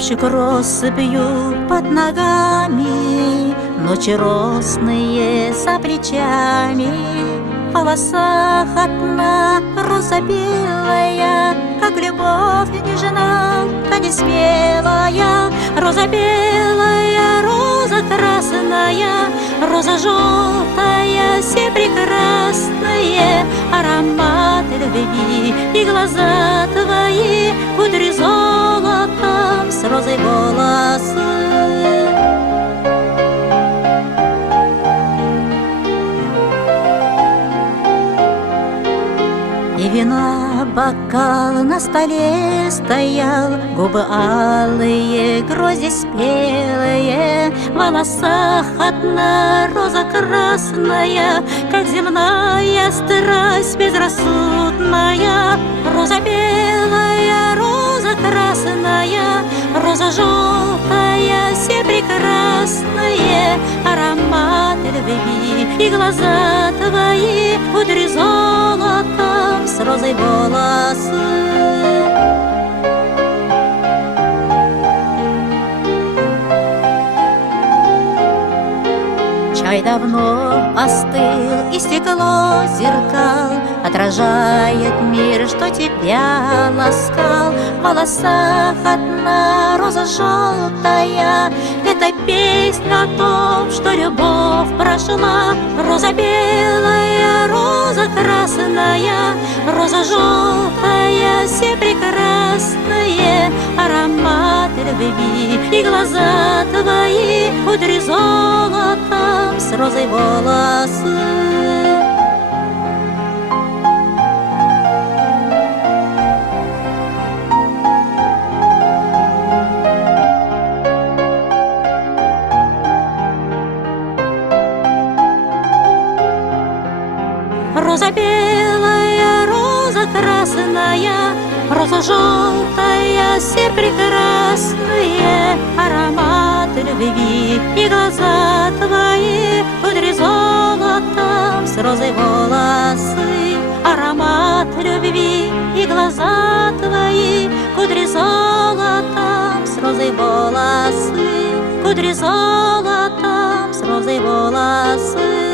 Ямщик россыпью под ногами, ночи росные за плечами. В волосах одна роза белая, как любовь нежна, как не смелая. Роза белая, роза красная, роза желтая, все прекрасные. Аромат любви и глаза твои, кудри золотом с розой волосы. И вина бокал на столе стоял, губы алые, грозди спелые. В волосах одна роза красная, как земная страсть безрассудная. Роза белая, роза красная, роза желтая, все прекрасные. Аромат любви и глаза твои, кудри золотом с розой волосы. Чай давно остыл, и стекло зеркал отражает мир, что тебя ласкал. В волосах одна роза желтая, это песня о том, что любовь прошла. Роза белая, роза красная, роза желтая, все прекрасные. Аромат любви и глаза твои, кудри золотом с розой волосы. Роза белая, роза красная, роза желтая, все прекрасные. Аромат любви и глаза твои, кудри золотом с розой волосы. Аромат любви и глаза твои, кудри золотом с розой волосы. Кудри золотом с розой волосы.